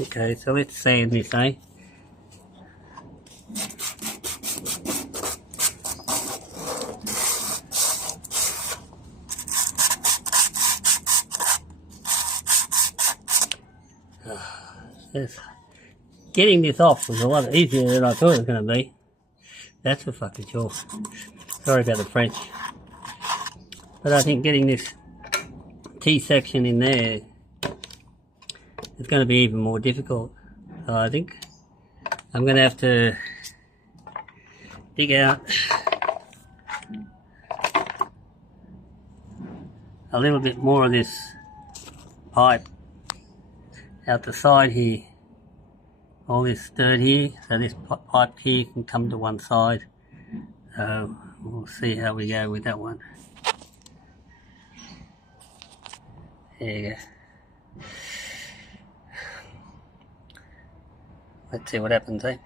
Okay, so let's sand this, eh? Getting this off was a lot easier than I thought it was going to be. That's for fucking sure. Sorry about the French. But I think getting this T-section in there is going to be even more difficult. So I think I'm going to have to dig out a little bit more of this pipe out the side here. All this dirt here, so this pipe here can come to one side. So we'll see how we go with that one. There you go. Let's see what happens, eh?